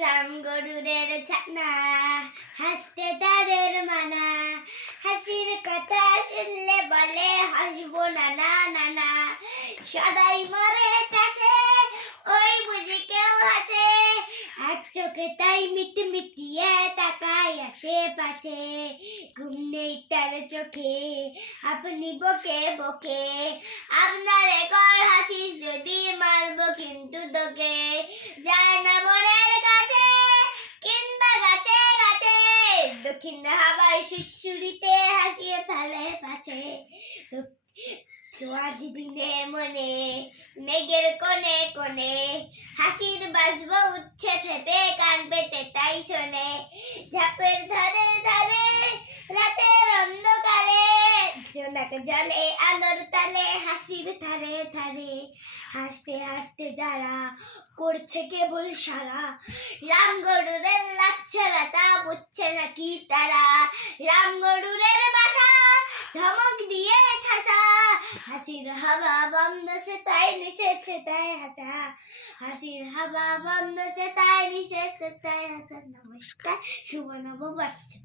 রাম গরুরের ছানা, হাসতে তাদের মানা, হাসির কথা শুনলে বলে হাসবো নানা নানা, সদাই মরে চাষে ওই বুঝি কেউ হাসে, এক চোখে তাই মিটিমিটিয়ে তাকায় আশেপাশে, ঘুম নেই তার চোখে আপনি বকে বকে, আপনারে কর হাসিস যদি মারবো কিন্তু তোকে, যায় না মনের কাছে কিংবা গাছে গাছে, দক্ষিণ হাওয়ায় সুরসুরিতে হাসিয়ে ফেলে পাছে, তো আজ দিনে মনে মেঘের কোণে কোণে হাসির বাষ্প উঠছে ভেবে কান পেতে তাই শোনে, ঝাপের ধারে ধারে রাতের অন্ধকারে জোনাক জলে আলোর তালে হাসির ধারে ধারে, হাসতে হাসতে যারা করছে কেবল সারা, রাম গরুরের লাগছে ব্যথা বুঝছে নাকি তারা, রাম গরুরের বাসা ধমক দিয়ে ঠাসা, হাসির হাওয়া বন্ধ সে তাই নিষেধ তাই হাসা, হাসির হাওয়া বন্ধ সে তাই নিষেধ তাই হাসা। নমস্কার, শুভ নববর্ষ।